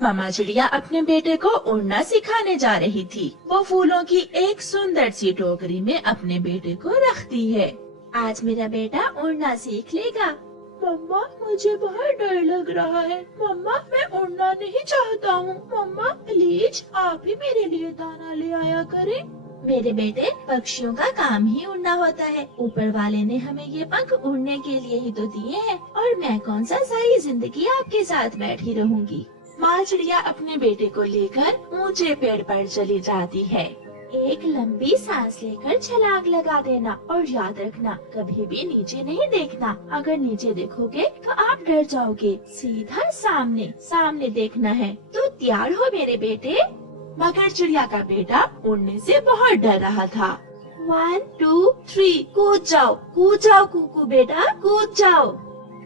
मामा चिड़िया अपने बेटे को उड़ना सिखाने जा रही थी। वो फूलों की एक सुंदर सी टोकरी में अपने बेटे को रखती है। आज मेरा बेटा उड़ना सीख लेगा। मम्मा मुझे बहुत डर लग रहा है। मम्मा मैं उड़ना नहीं चाहता हूँ। मम्मा प्लीज आप ही मेरे लिए दाना ले आया करें। मेरे बेटे, पक्षियों का काम ही उड़ना होता है। ऊपर वाले ने हमें ये पंख उड़ने के लिए ही तो दिए हैं, और मैं कौन सा सारी जिंदगी आपके साथ बैठी रहूंगी। माँ चिड़िया अपने बेटे को लेकर ऊंचे पेड़ पर चली जाती है। एक लंबी सांस लेकर छलांग लगा देना, और याद रखना कभी भी नीचे नहीं देखना। अगर नीचे देखोगे तो आप डर जाओगे। सीधा सामने सामने देखना है। तो तैयार हो मेरे बेटे। मगर चिड़िया का बेटा उड़ने से बहुत डर रहा था। 1 2 3 कूद जाओ कुकू बेटा, कूद जाओ।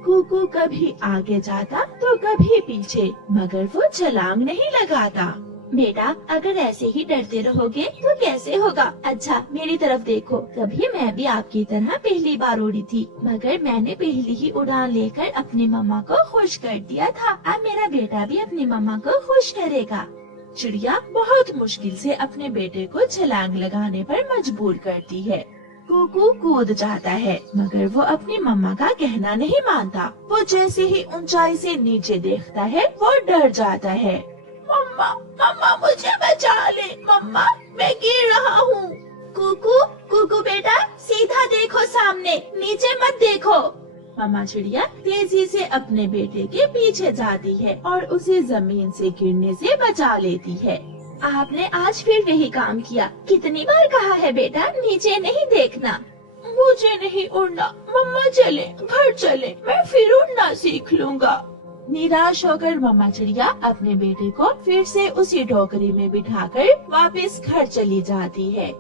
कुकू कभी आगे जाता तो कभी पीछे, मगर वो छलांग नहीं लगाता। बेटा, अगर ऐसे ही डरते रहोगे तो कैसे होगा। अच्छा मेरी तरफ देखो, कभी मैं भी आपकी तरह पहली बार उड़ी थी, मगर मैंने पहली ही उड़ान लेकर अपनी मम्मा को खुश कर दिया था। अब मेरा बेटा भी अपनी मम्मा को खुश करेगा। चिड़िया बहुत मुश्किल से अपने बेटे को छलांग लगाने पर मजबूर करती है। कुकू कूद जाता है, मगर वो अपनी मम्मा का कहना नहीं मानता। वो जैसे ही ऊंचाई से नीचे देखता है वो डर जाता है। मम्मा मम्मा मुझे बचा ले। मम्मा मैं गिर रहा हूँ। कुकू बेटा, सीधा देखो सामने, नीचे मत देखो। मामा चिड़िया तेजी से अपने बेटे के पीछे जाती है और उसे जमीन से गिरने से बचा लेती है। आपने आज फिर वही काम किया। कितनी बार कहा है बेटा, नीचे नहीं देखना। मुझे नहीं उड़ना। मम्मा चले, घर चले, मैं फिर उड़ना सीख लूँगा। निराश होकर मामा चिड़िया अपने बेटे को फिर से उसी टोकरी में बिठाकर वापस घर चली जाती है।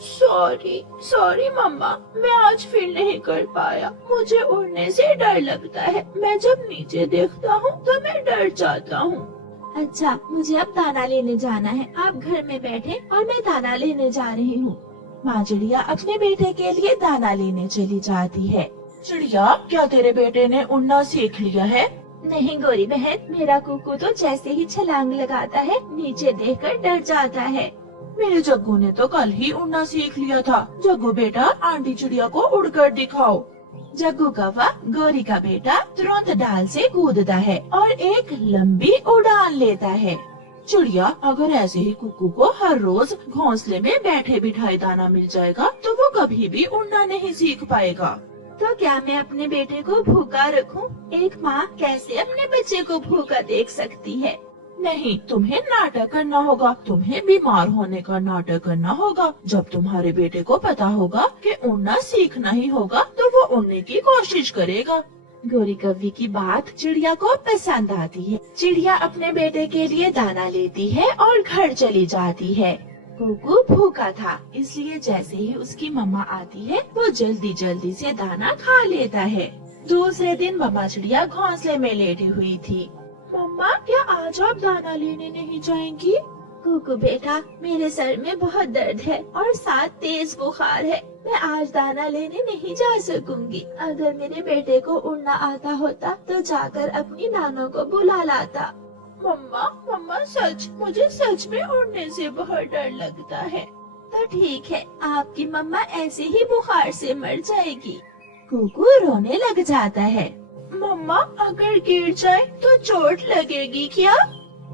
सॉरी मम्मा, मैं आज फिर नहीं कर पाया। मुझे उड़ने से डर लगता है। मैं जब नीचे देखता हूँ तो मैं डर जाता हूँ। अच्छा मुझे अब दाना लेने जाना है। आप घर में बैठे और मैं दाना लेने जा रही हूँ। माँ चिड़िया अपने बेटे के लिए दाना लेने चली जाती है। चिड़िया, क्या तेरे बेटे ने उड़ना सीख लिया है? नहीं गोरी बहन, मेरा कुकू तो जैसे ही छलांग लगाता है नीचे देखकर डर जाता है। मेरे जग्गू ने तो कल ही उड़ना सीख लिया था। जग्गू बेटा, आंटी चिड़िया को उड़कर दिखाओ। जग्गू कौवा, गौरी का बेटा, तुरंत डाल से कूदता है और एक लंबी उड़ान लेता है। चिड़िया, अगर ऐसे ही कुकू को हर रोज घोंसले में बैठे बिठाए दाना मिल जाएगा तो वो कभी भी उड़ना नहीं सीख पाएगा। तो क्या मैं अपने बेटे को भूखा रखूं? एक माँ कैसे अपने बच्चे को भूखा देख सकती है? नहीं, तुम्हें नाटक करना होगा। तुम्हें बीमार होने का नाटक करना होगा। जब तुम्हारे बेटे को पता होगा कि उड़ना सीखना ही होगा तो वो उड़ने की कोशिश करेगा। गौरी कौवी की बात चिड़िया को पसंद आती है। चिड़िया अपने बेटे के लिए दाना लेती है और घर चली जाती है। कुकू भूखा था, इसलिए जैसे ही उसकी मम्मा आती है वो जल्दी जल्दी से दाना खा लेता है। दूसरे दिन मम्मा चिड़िया घोंसले में लेटी हुई थी। मम्मा, क्या आज आप दाना लेने नहीं जाएंगी? कुकू बेटा, मेरे सर में बहुत दर्द है और साथ तेज बुखार है। मैं आज दाना लेने नहीं जा सकूंगी। अगर मेरे बेटे को उड़ना आता होता तो जाकर अपनी नानों को बुला लाता। मम्मा सच, मुझे सच में उड़ने से बहुत डर लगता है। तो ठीक है, आपकी मम्मा ऐसे ही बुखार से मर जाएगी। कुकू रोने लग जाता है। मम्मा, अगर गिर जाए तो चोट लगेगी क्या?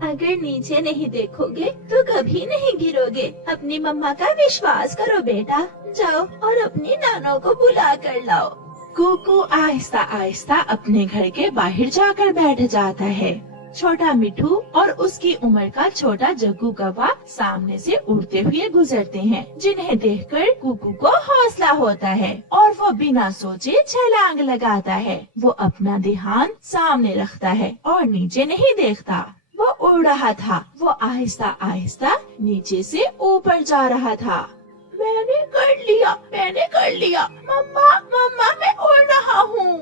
अगर नीचे नहीं देखोगे तो कभी नहीं गिरोगे। अपनी मम्मा का विश्वास करो बेटा। जाओ और अपनी नानों को बुला कर लाओ। कुकू आहिस्ता आहिस्ता अपने घर के बाहर जाकर बैठ जाता है। छोटा मिठू और उसकी उम्र का छोटा जग्गू कौवा सामने से उड़ते हुए गुजरते हैं, जिन्हें देखकर कुकू को हौसला होता है और वो बिना सोचे छलांग लगाता है। वो अपना ध्यान सामने रखता है और नीचे नहीं देखता। वो उड़ रहा था। वो आहिस्ता आहिस्ता नीचे से ऊपर जा रहा था। मैंने कर लिया। मम्मा मैं उड़ रहा हूँ।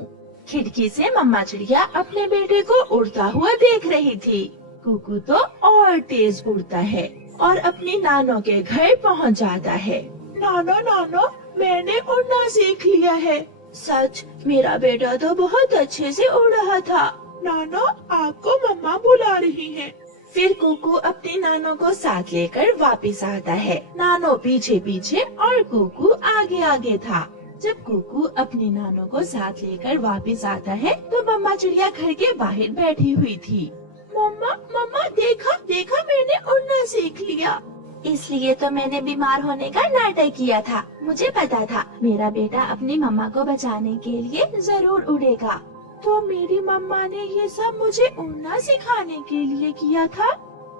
खिड़की से मम्मा चिड़िया अपने बेटे को उड़ता हुआ देख रही थी। कुकू तो और तेज उड़ता है और अपनी नानों के घर पहुँच जाता है। नानो, मैंने उड़ना सीख लिया है। सच? मेरा बेटा तो बहुत अच्छे से उड़ रहा था। नानो, आपको मम्मा बुला रही हैं। फिर कुकू अपनी नानो को साथ लेकर वापस आता है। नानो पीछे पीछे और कुकू आगे आगे था। जब कुकू अपनी नानो को साथ लेकर वापस आता है तो मम्मा चिड़िया घर के बाहर बैठी हुई थी। मम्मा मम्मा देखा देखा मैंने उड़ना सीख लिया। इसलिए तो मैंने बीमार होने का नाटक किया था। मुझे पता था मेरा बेटा अपनी मम्मा को बचाने के लिए जरूर उड़ेगा। तो मेरी मम्मा ने ये सब मुझे उड़ना सिखाने के लिए किया था।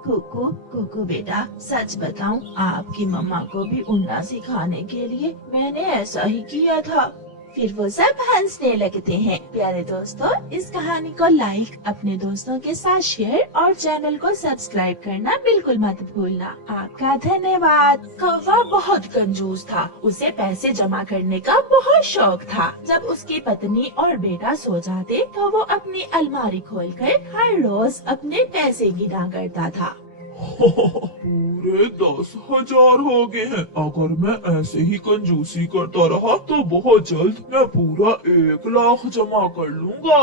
कुकू कुकू बेटा, सच बताऊं, आपकी मम्मा को भी उड़ना सिखाने के लिए मैंने ऐसा ही किया था। फिर वो सब हंसने लगते हैं। प्यारे दोस्तों, इस कहानी को लाइक, अपने दोस्तों के साथ शेयर और चैनल को सब्सक्राइब करना बिल्कुल मत भूलना। आपका धन्यवाद। कौवा बहुत कंजूस था। उसे पैसे जमा करने का बहुत शौक था। जब उसकी पत्नी और बेटा सो जाते तो वो अपनी अलमारी खोलकर हर रोज अपने पैसे गिना करता था। पूरे 10,000 हो गए हैं। अगर मैं ऐसे ही कंजूसी करता रहा तो बहुत जल्द मैं पूरा 1 लाख जमा कर लूँगा।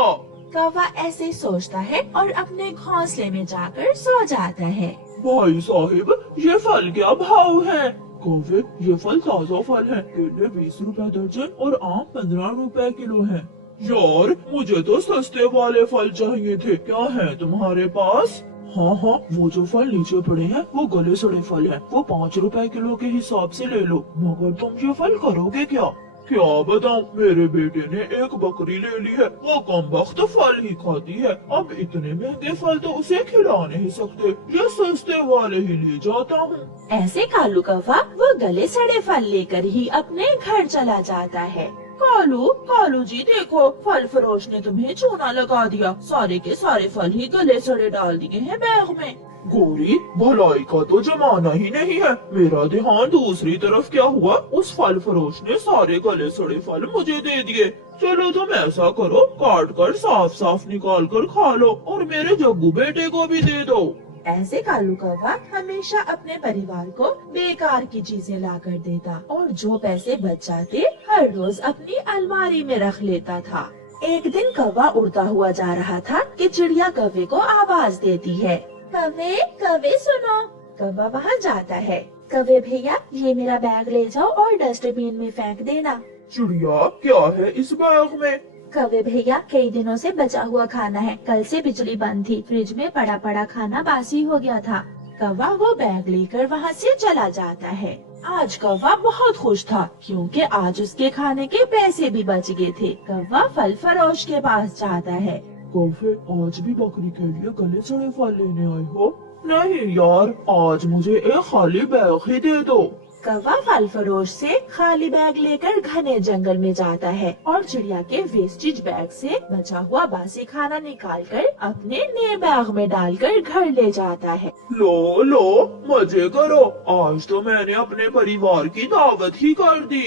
कौवा ऐसे सोचता है और अपने घोंसले में जाकर सो जाता है। भाई साहिब, ये फल क्या भाव है? कौवे, ये फल ताजा फल है। केले 20 रुपए दर्जन और आम 15 रुपए किलो है। यार, मुझे तो सस्ते वाले फल चाहिए थे। क्या है तुम्हारे पास? हाँ हाँ, वो जो फल नीचे पड़े हैं वो गले सड़े फल हैं। वो 5 रुपए किलो के हिसाब से ले लो। मगर तुम ये फल करोगे क्या? क्या बताऊं, मेरे बेटे ने एक बकरी ले ली है। वो कमबख्त फल ही खाती है। अब इतने महंगे फल तो उसे खिला नहीं सकते। ये सस्ते वाले ही ले जाता हूँ। ऐसे कालू कौवा वो गले सड़े फल लेकर ही अपने घर चला जाता है। कालू कालू जी देखो, फल फरोश ने तुम्हें चूना लगा दिया। सारे के सारे फल ही गले सड़े डाल दिए हैं बैग में। गोरी, भलाई का तो जमाना ही नहीं है। मेरा ध्यान दूसरी तरफ क्या हुआ, उस फल फरोश ने सारे गले सड़े फल मुझे दे दिए। चलो तुम ऐसा करो, काट कर साफ साफ निकाल कर खा लो और मेरे जग्गू बेटे को भी दे दो। ऐसे कालू कौवा हमेशा अपने परिवार को बेकार की चीजें ला कर देता और जो पैसे बच जाते हर रोज अपनी अलमारी में रख लेता था। एक दिन कौवा उड़ता हुआ जा रहा था कि चिड़िया कौवे को आवाज देती है। कौवे कौवे सुनो। कौवा वहाँ जाता है। कौवे भैया, ये मेरा बैग ले जाओ और डस्टबिन में फेंक देना। चिड़िया, क्या है इस बैग में? कौवे भैया, कई दिनों से बचा हुआ खाना है। कल से बिजली बंद थी, फ्रिज में पड़ा पड़ा खाना बासी हो गया था। कौवा वो बैग लेकर वहाँ से चला जाता है। आज कौवा बहुत खुश था क्योंकि आज उसके खाने के पैसे भी बच गए थे। कौवा फल फरोश के पास जाता है। कौवे, आज भी बकरी के लिए गले सड़े फल लेने आए हो? नहीं यार, आज मुझे एक खाली बैग ही दे दो। कौवा फल फरोश से खाली बैग लेकर घने जंगल में जाता है और चिड़िया के वेस्टेज बैग से बचा हुआ बासी खाना निकालकर अपने नए बैग में डालकर घर ले जाता है। लो लो, मजे करो। आज तो मैंने अपने परिवार की दावत ही कर दी।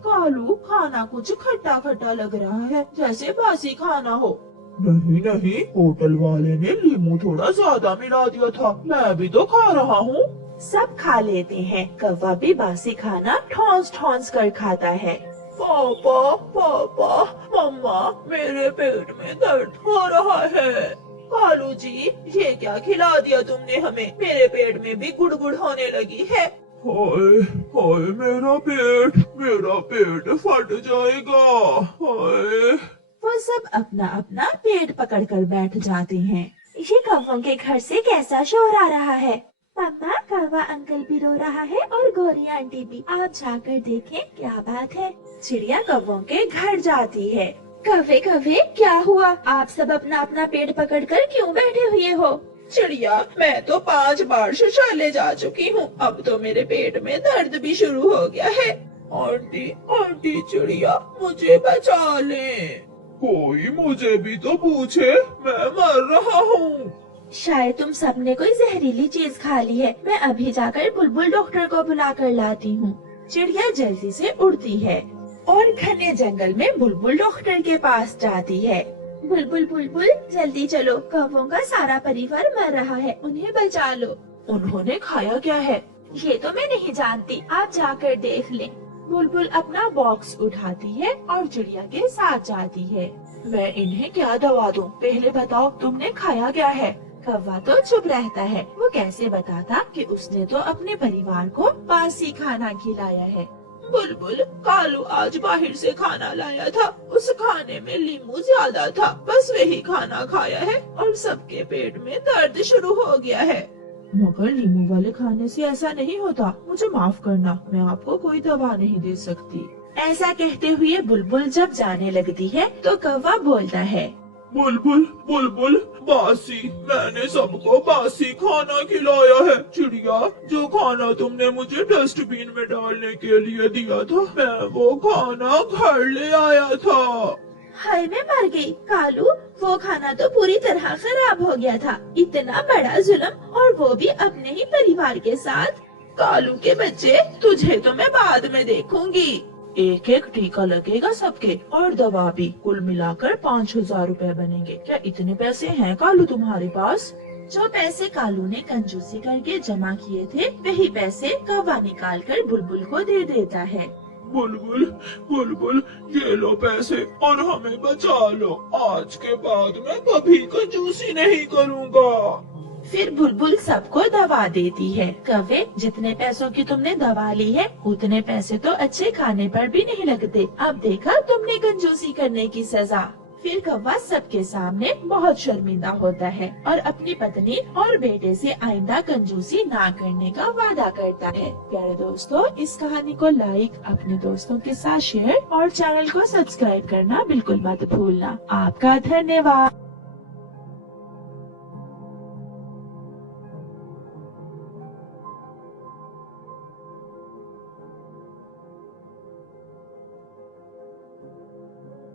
कालू, खाना कुछ खट्टा खट्टा लग रहा है, जैसे बासी खाना हो। नहीं नहीं, होटल वाले ने नींबू थोड़ा ज्यादा मिला दिया था। मैं भी तो खा रहा हूँ। सब खा लेते हैं। कौवा भी बासी खाना ठौंस ठौंस कर खाता है। पापा पापा, मम्मा, मेरे पेट में दर्द हो रहा है। कालू जी, ये क्या खिला दिया तुमने हमें? मेरे पेट में भी गुड़गुड़ होने लगी है। हाय हाय, मेरा पेट फट जाएगा। हाय। वो सब अपना अपना पेट पकड़कर बैठ जाते हैं। ये कौवों के घर से कैसा शोर आ रहा है? मम्मा, कौवा अंकल भी रो रहा है और गोरी आंटी भी। आप जाकर देखें क्या बात है। चिड़िया कौवों के घर जाती है। कौवे कौवे, क्या हुआ? आप सब अपना अपना पेट पकड़कर क्यों बैठे हुए हो? चिड़िया, मैं तो 5 बार शौचालय जा चुकी हूँ। अब तो मेरे पेट में दर्द भी शुरू हो गया है। आंटी आंटी चिड़िया, मुझे बचा लें। कोई मुझे भी तो पूछे, मैं मर रहा हूँ। शायद तुम सबने कोई जहरीली चीज खा ली है। मैं अभी जाकर बुलबुल डॉक्टर को बुला कर लाती हूँ। चिड़िया जल्दी से उड़ती है और घने जंगल में बुलबुल डॉक्टर के पास जाती है। बुलबुल बुलबुल, जल्दी चलो, कौवों का सारा परिवार मर रहा है, उन्हें बचा लो। उन्होंने खाया क्या है? ये तो मैं नहीं जानती, आप जाकर देख लें। बुलबुल अपना बॉक्स उठाती है और चिड़िया के साथ जाती है। मैं इन्हें क्या दवा दूं? पहले बताओ, तुमने खाया क्या है? कौवा तो चुप रहता है। वो कैसे बताता कि उसने तो अपने परिवार को बासी खाना खिलाया है। बुलबुल, कालू आज बाहर से खाना लाया था। उस खाने में नींबू ज्यादा था, बस वही खाना खाया है और सबके पेट में दर्द शुरू हो गया है। मगर नींबू वाले खाने से ऐसा नहीं होता, मुझे माफ करना, मैं आपको कोई दवा नहीं दे सकती। ऐसा कहते हुए बुलबुल जब जाने लगती है तो कौवा बोलता है, बुलबुल बुलबुल, बासी, मैंने सबको बासी खाना खिलाया है। चिड़िया, जो खाना तुमने मुझे डस्टबिन में डालने के लिए दिया था, मैं वो खाना घर ले आया था। हाय, मैं मर गई। कालू, वो खाना तो पूरी तरह खराब हो गया था। इतना बड़ा जुल्म, और वो भी अपने ही परिवार के साथ। कालू के बच्चे, तुझे तो मैं बाद में देखूंगी। एक एक टीका लगेगा सबके और दवा भी। कुल मिलाकर 5,000 रुपए बनेंगे। क्या इतने पैसे हैं कालू तुम्हारे पास? जो पैसे कालू ने कंजूसी करके जमा किए थे, वही पैसे कौवा निकाल कर बुलबुल को दे देता है। बुलबुल बुलबुल, ये लो पैसे और हमें बचा लो। आज के बाद मैं कभी कंजूसी नहीं करूँगा। फिर बुलबुल सबको दवा देती है। कौवे, जितने पैसों की तुमने दवा ली है, उतने पैसे तो अच्छे खाने पर भी नहीं लगते। अब देखा तुमने कंजूसी करने की सजा। फिर कौवा सबके सामने बहुत शर्मिंदा होता है और अपनी पत्नी और बेटे से आइंदा कंजूसी ना करने का वादा करता है। प्यारे दोस्तों, इस कहानी को लाइक, अपने दोस्तों के साथ शेयर और चैनल को सब्सक्राइब करना बिल्कुल मत भूलना। आपका धन्यवाद।